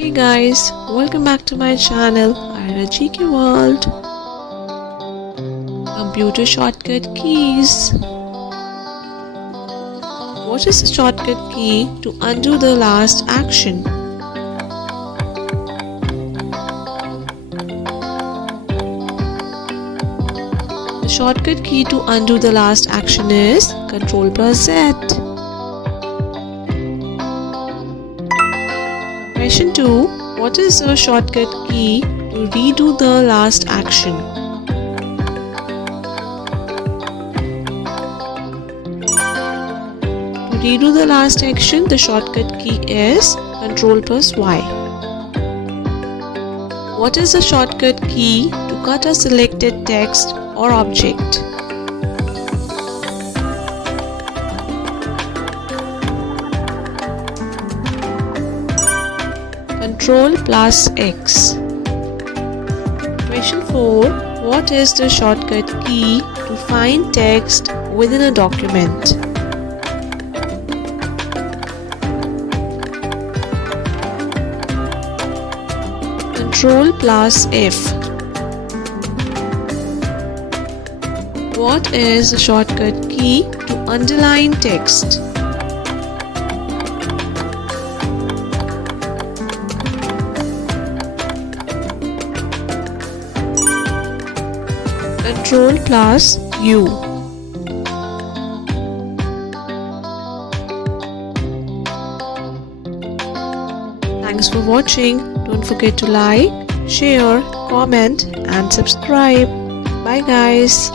Hey guys, welcome back to my channel ayragkworld. Computer shortcut keys. What is the shortcut key to undo the last action? The shortcut key to undo the last action is Ctrl+Z. Question 2. What is the shortcut key to redo the last action? To redo the last action, the shortcut key is Ctrl+Y. What is the shortcut key to cut a selected text or object? Ctrl+X. Question 4. What is the shortcut key to find text within a document? Ctrl+F. What is the shortcut key to underline text? Ctrl+U. Thanks for watching. Don't forget to like, share, comment and subscribe. Bye guys.